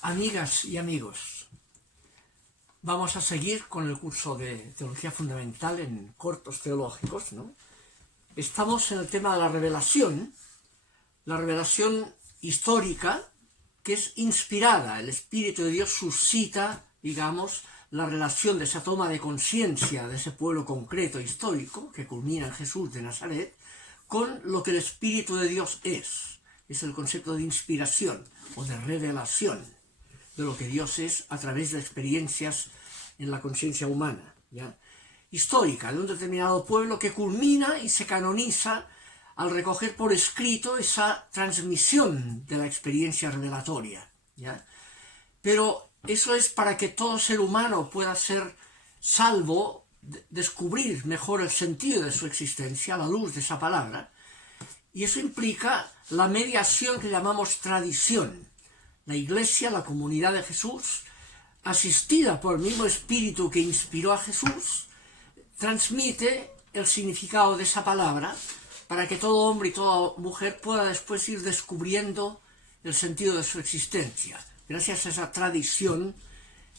Amigas y amigos, vamos a seguir con el curso de Teología Fundamental en cortos teológicos, ¿no? Estamos en el tema de la revelación histórica que es inspirada. El Espíritu de Dios suscita, digamos, la relación de esa toma de conciencia de ese pueblo concreto histórico que culmina en Jesús de Nazaret con lo que el Espíritu de Dios es. Es el concepto de inspiración o de revelación de lo que Dios es a través de experiencias en la conciencia humana, ¿ya? Histórica, de un determinado pueblo que culmina y se canoniza al recoger por escrito esa transmisión de la experiencia revelatoria, ¿ya? Pero eso es para que todo ser humano pueda ser salvo, descubrir mejor el sentido de su existencia a la luz de esa palabra, y eso implica la mediación que llamamos tradición. La Iglesia, la comunidad de Jesús, asistida por el mismo Espíritu que inspiró a Jesús, transmite el significado de esa palabra para que todo hombre y toda mujer pueda después ir descubriendo el sentido de su existencia, gracias a esa tradición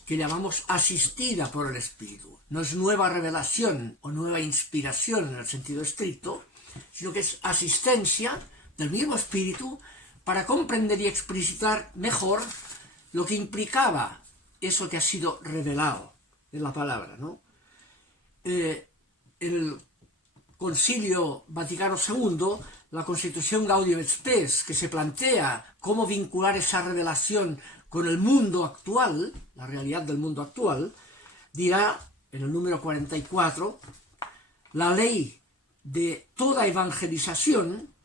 que llamamos asistida por el Espíritu. No es nueva revelación o nueva inspiración en el sentido estricto, sino que es asistencia del mismo Espíritu para comprender y explicitar mejor lo que implicaba eso que ha sido revelado en la palabra, ¿no? En el Concilio Vaticano II, la Constitución Gaudium et Spes, que se plantea cómo vincular esa revelación con el mundo actual, la realidad del mundo actual, dirá en el número 44, la ley de toda evangelización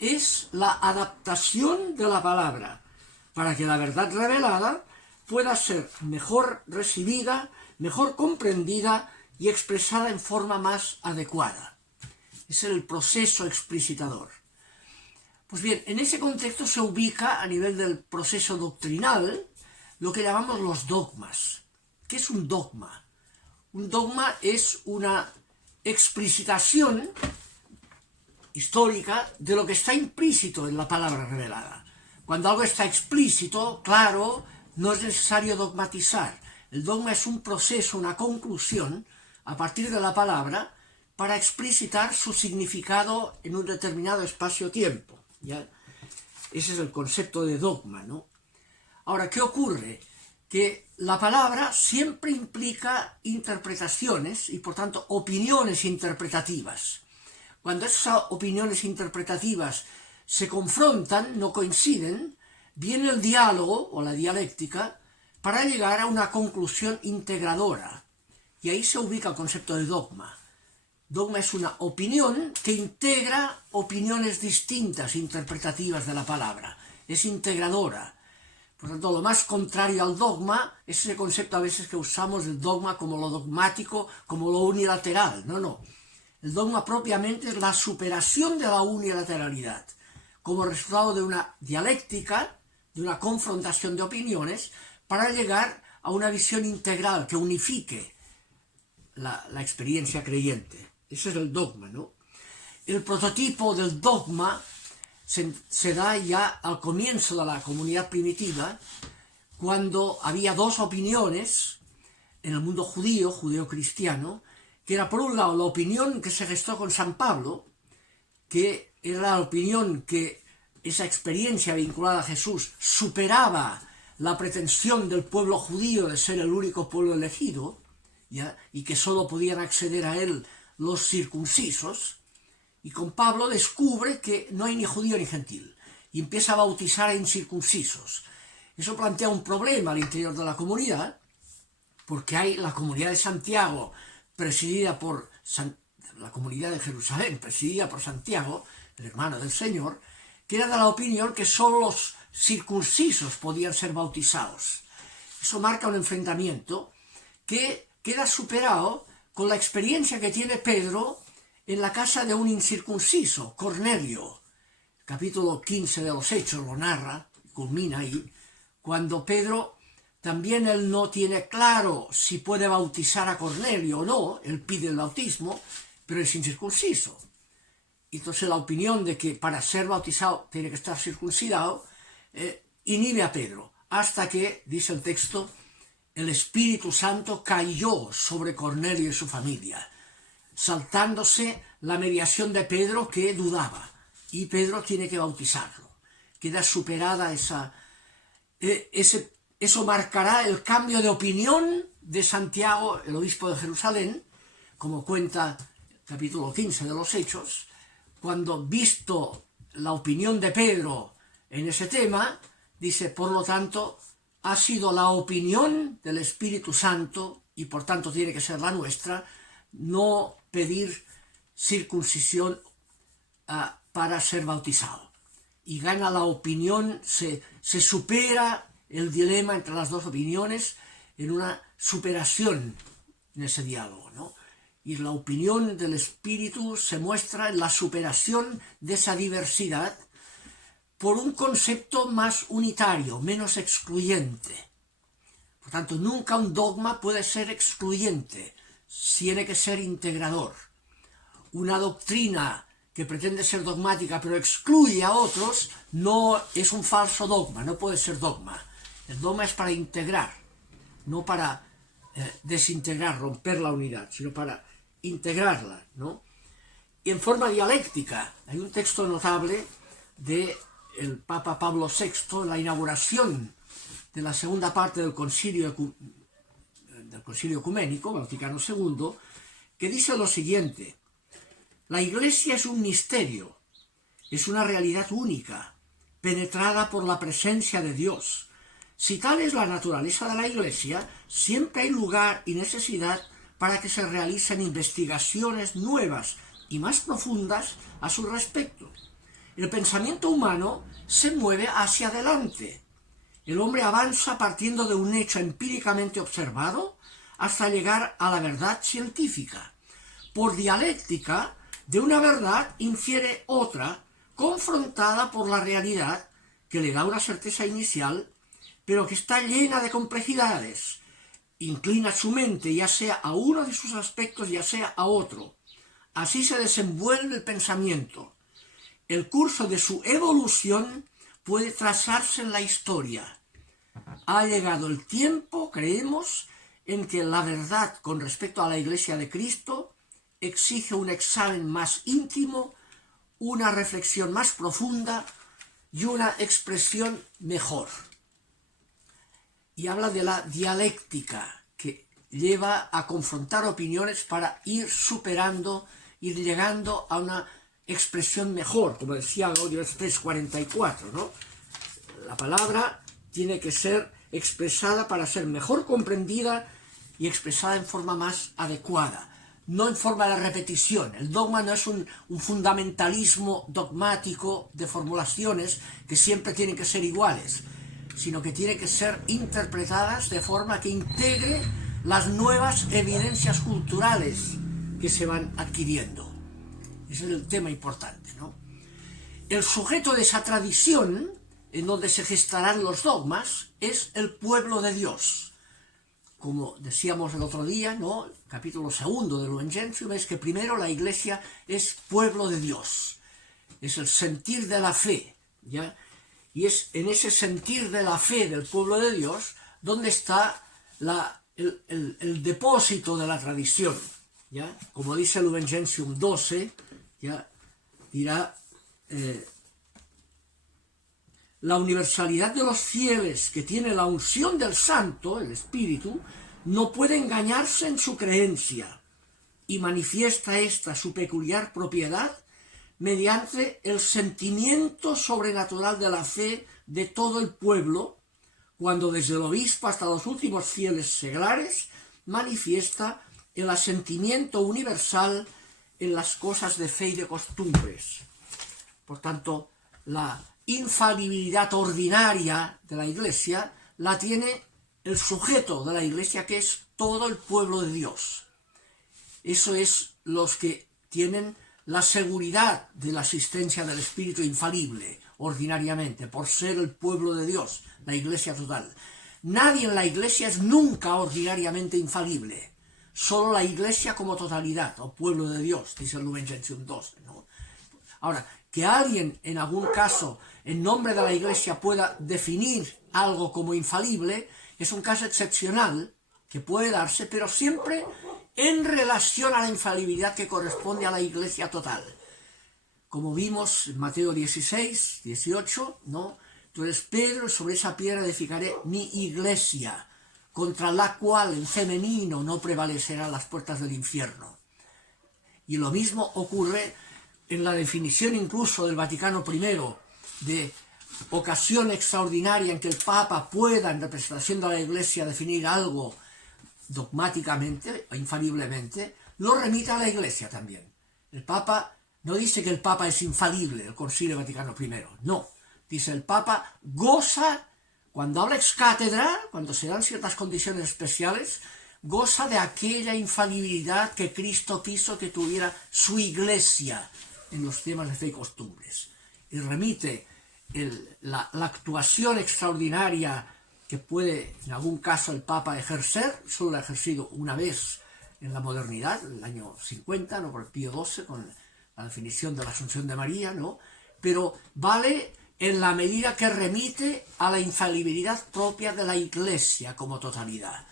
es la adaptación de la palabra para que la verdad revelada pueda ser mejor recibida, mejor comprendida y expresada en forma más adecuada. Es el proceso explicitador. Pues bien, en ese contexto se ubica a nivel del proceso doctrinal lo que llamamos los dogmas. ¿Qué es un dogma? Un dogma es una explicitación histórica de lo que está implícito en la palabra revelada. Cuando algo está explícito, claro, no es necesario dogmatizar. El dogma es un proceso, una conclusión, a partir de la palabra, para explicitar su significado en un determinado espacio-tiempo, ¿ya? Ese es el concepto de dogma, ¿no? Ahora, ¿qué ocurre? Que la palabra siempre implica interpretaciones y, por tanto, opiniones interpretativas. Cuando esas opiniones interpretativas se confrontan, no coinciden, viene el diálogo o la dialéctica para llegar a una conclusión integradora. Y ahí se ubica el concepto de dogma. Dogma es una opinión que integra opiniones distintas, interpretativas de la palabra. Es integradora. Por tanto, lo más contrario al dogma es ese concepto a veces que usamos del dogma como lo dogmático, como lo unilateral. No. El dogma propiamente es la superación de la unilateralidad, como resultado de una dialéctica, de una confrontación de opiniones, para llegar a una visión integral que unifique la experiencia creyente. Ese es el dogma, ¿no? El prototipo del dogma se da ya al comienzo de la comunidad primitiva, cuando había dos opiniones en el mundo judío, judeo-cristiano, que era por un lado la opinión que se gestó con San Pablo, que era la opinión que esa experiencia vinculada a Jesús superaba la pretensión del pueblo judío de ser el único pueblo elegido, ¿ya? Y que solo podían acceder a él los circuncisos, y con Pablo descubre que no hay ni judío ni gentil, y empieza a bautizar a incircuncisos. Eso plantea un problema al interior de la comunidad, porque hay la comunidad de Santiago, presidida por la comunidad de Jerusalén, presidida por Santiago, el hermano del Señor, que era de la opinión que solo los circuncisos podían ser bautizados. Eso marca un enfrentamiento que queda superado con la experiencia que tiene Pedro en la casa de un incircunciso, Cornelio. El capítulo 15 de los Hechos lo narra, culmina ahí, cuando Pedro también él no tiene claro si puede bautizar a Cornelio o no, él pide el bautismo, pero es incircunciso. Entonces la opinión de que para ser bautizado tiene que estar circuncidado inhibe a Pedro. hasta que, dice el texto, el Espíritu Santo cayó sobre Cornelio y su familia, saltándose la mediación de Pedro, que dudaba, y Pedro tiene que bautizarlo. Queda superada eso marcará el cambio de opinión de Santiago, el obispo de Jerusalén, como cuenta el capítulo 15 de los Hechos, cuando visto la opinión de Pedro en ese tema, dice, por lo tanto, ha sido la opinión del Espíritu Santo, y por tanto tiene que ser la nuestra, no pedir circuncisión para ser bautizado. Y gana la opinión, se supera el dilema entre las dos opiniones en una superación en ese diálogo, ¿no? Y la opinión del Espíritu se muestra en la superación de esa diversidad por un concepto más unitario, menos excluyente. Por tanto, nunca un dogma puede ser excluyente, tiene que ser integrador. Una doctrina que pretende ser dogmática pero excluye a otros no es un falso dogma, no puede ser dogma. El dogma es para integrar, no para desintegrar, romper la unidad, sino para integrarla, ¿no? Y en forma dialéctica, hay un texto notable del Papa Pablo VI, en la inauguración de la segunda parte del Concilio Ecuménico, Vaticano II, que dice lo siguiente: la Iglesia es un misterio, es una realidad única, penetrada por la presencia de Dios. Si tal es la naturaleza de la Iglesia, siempre hay lugar y necesidad para que se realicen investigaciones nuevas y más profundas a su respecto. El pensamiento humano se mueve hacia adelante. El hombre avanza partiendo de un hecho empíricamente observado hasta llegar a la verdad científica. Por dialéctica, de una verdad infiere otra, confrontada por la realidad, que le da una certeza inicial, pero que está llena de complejidades. Inclina su mente ya sea a uno de sus aspectos, ya sea a otro. Así se desenvuelve el pensamiento. El curso de su evolución puede trazarse en la historia. Ha llegado el tiempo, creemos, en que la verdad con respecto a la Iglesia de Cristo exige un examen más íntimo, una reflexión más profunda y una expresión mejor. Y habla de la dialéctica, que lleva a confrontar opiniones para ir superando, ir llegando a una expresión mejor, como decía Gaudium et Spes 44, ¿no? La palabra tiene que ser expresada para ser mejor comprendida y expresada en forma más adecuada, no en forma de repetición. El dogma no es un fundamentalismo dogmático de formulaciones que siempre tienen que ser iguales, sino que tienen que ser interpretadas de forma que integre las nuevas evidencias culturales que se van adquiriendo. Ese es el tema importante, ¿no? El sujeto de esa tradición, en donde se gestarán los dogmas, es el pueblo de Dios. Como decíamos el otro día, ¿no? El capítulo 2 del Lumen Gentium es que primero la Iglesia es pueblo de Dios. Es el sentir de la fe, ¿ya? Y es en ese sentir de la fe del pueblo de Dios donde está el depósito de la tradición, ¿ya? Como dice el Lumen Gentium 12, ya dirá, la universalidad de los fieles que tiene la unción del Santo, el Espíritu, no puede engañarse en su creencia y manifiesta esta su peculiar propiedad mediante el sentimiento sobrenatural de la fe de todo el pueblo, cuando desde el obispo hasta los últimos fieles seglares manifiesta el asentimiento universal en las cosas de fe y de costumbres. Por tanto, la infalibilidad ordinaria de la Iglesia la tiene el sujeto de la Iglesia, que es todo el pueblo de Dios. Eso es los que tienen la seguridad de la asistencia del Espíritu infalible, ordinariamente, por ser el pueblo de Dios, la Iglesia total. Nadie en la Iglesia es nunca ordinariamente infalible, solo la Iglesia como totalidad, o pueblo de Dios, dice el Lumen Gentium 12, ¿no? Ahora, que alguien en algún caso, en nombre de la Iglesia, pueda definir algo como infalible, es un caso excepcional que puede darse, pero siempre en relación a la infalibilidad que corresponde a la Iglesia total. Como vimos en Mateo 16, 18, ¿no? Tú eres Pedro, sobre esa piedra edificaré mi iglesia, contra la cual en femenino no prevalecerán las puertas del infierno. Y lo mismo ocurre en la definición incluso del Vaticano I de ocasión extraordinaria en que el Papa pueda, en representación de la Iglesia, definir algo dogmáticamente o infaliblemente, lo remite a la Iglesia también. El Papa no dice que el Papa es infalible, el Concilio Vaticano I, no. Dice el Papa goza, cuando habla ex cátedra, cuando se dan ciertas condiciones especiales, goza de aquella infalibilidad que Cristo quiso que tuviera su Iglesia en los temas de fe y costumbres. Y remite la actuación extraordinaria que puede en algún caso el Papa ejercer, solo lo ha ejercido una vez en la modernidad, en el año 50, ¿no? Por el Pío XII, con la definición de la Asunción de María, ¿no? Pero vale en la medida que remite a la infalibilidad propia de la Iglesia como totalidad.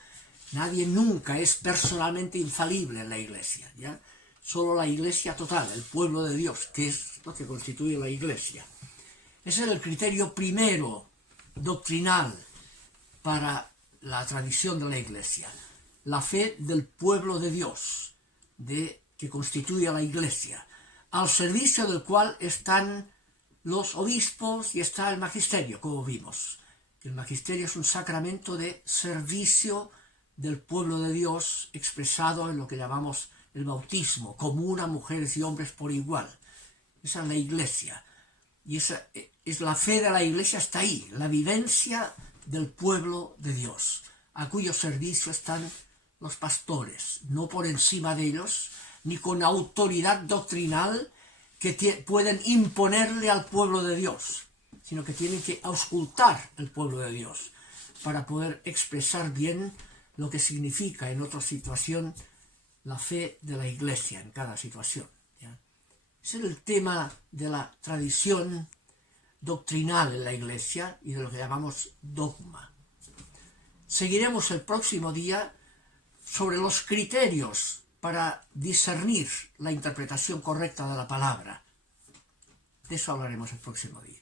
Nadie nunca es personalmente infalible en la Iglesia, ¿ya? Solo la Iglesia total, el pueblo de Dios, que es lo que constituye la Iglesia. Ese es el criterio primero doctrinal para la tradición de la Iglesia, la fe del pueblo de Dios, que constituye a la Iglesia, al servicio del cual están los obispos y está el magisterio, como vimos. El magisterio es un sacramento de servicio del pueblo de Dios expresado en lo que llamamos el bautismo, común a mujeres y hombres por igual. Esa es la Iglesia. Y esa es la fe de la Iglesia, está ahí, la vivencia del pueblo de Dios, a cuyo servicio están los pastores, no por encima de ellos, ni con autoridad doctrinal que pueden imponerle al pueblo de Dios, sino que tienen que auscultar el pueblo de Dios para poder expresar bien lo que significa en otra situación la fe de la Iglesia en cada situación, ¿ya? Ese es el tema de la tradición doctrinal en la Iglesia y de lo que llamamos dogma. Seguiremos el próximo día sobre los criterios para discernir la interpretación correcta de la palabra. De eso hablaremos el próximo día.